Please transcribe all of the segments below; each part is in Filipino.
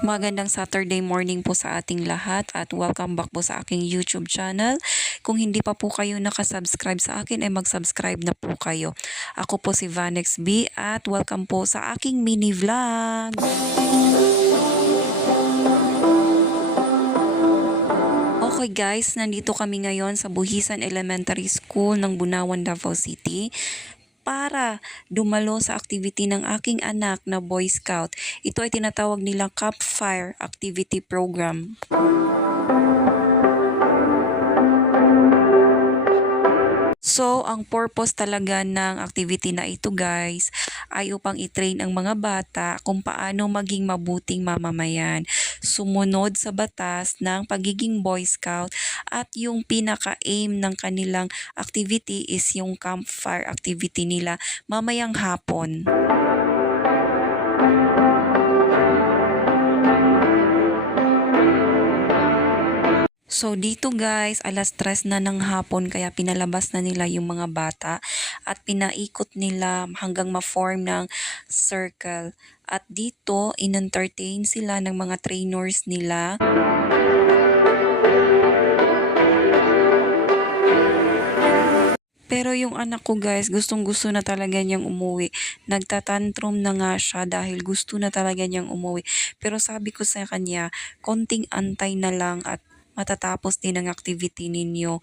Magandang Saturday morning po sa ating lahat at welcome back po sa aking YouTube channel. Kung hindi pa po kayo nakasubscribe sa akin ay mag-subscribe na po kayo. Ako po si Vanex B at welcome po sa aking mini vlog. Okay guys, nandito kami ngayon sa Buhisan Elementary School ng Bunawan, Davao City para dumalo sa activity ng aking anak na Boy Scout. Ito ay tinatawag nilang Campfire Activity Program. So, ang purpose talaga ng activity na ito guys ay upang i-train ang mga bata kung paano maging mabuting mamamayan, sumunod sa batas ng pagiging Boy Scout at yung pinaka-aim ng kanilang activity is yung campfire activity nila mamayang hapon. So dito guys, alas 3 na ng hapon kaya pinalabas na nila yung mga bata at pinaikot nila hanggang ma-form ng circle. At dito, in-entertain sila ng mga trainers nila. Pero yung anak ko guys, gustong-gusto na talaga niyang umuwi. Nagtatantrum na nga siya dahil gusto na talaga niyang umuwi. Pero sabi ko sa kanya, konting antay na lang at matatapos din ang activity ninyo.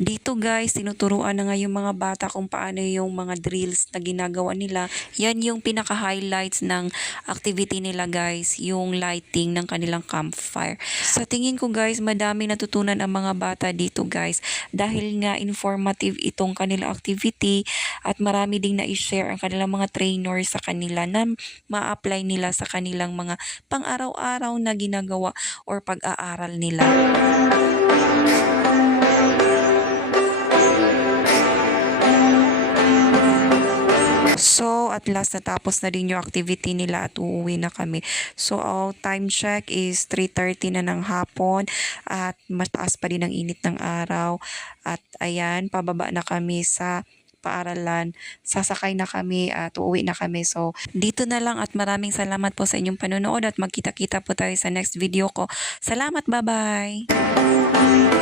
Dito guys, tinuturuan na nga yung mga bata kung paano yung mga drills na ginagawa nila. Yan yung pinaka-highlights ng activity nila guys, yung lighting ng kanilang campfire. Sa tingin ko guys, madami natutunan ang mga bata dito guys. Dahil nga informative itong kanilang activity at marami ding na-share ang kanilang mga trainers sa kanila na ma-apply nila sa kanilang mga pang-araw-araw na ginagawa or pag-aaral nila. So, at last natapos na din yung activity nila at uuwi na kami. So, time check is 3:30 na ng hapon at mataas pa din ang init ng araw. At ayan, pababa na kami sa paaralan. Sasakay na kami at uuwi na kami. So, dito na lang at maraming salamat po sa inyong panonood at magkita-kita po tayo sa next video ko. Salamat, bye-bye!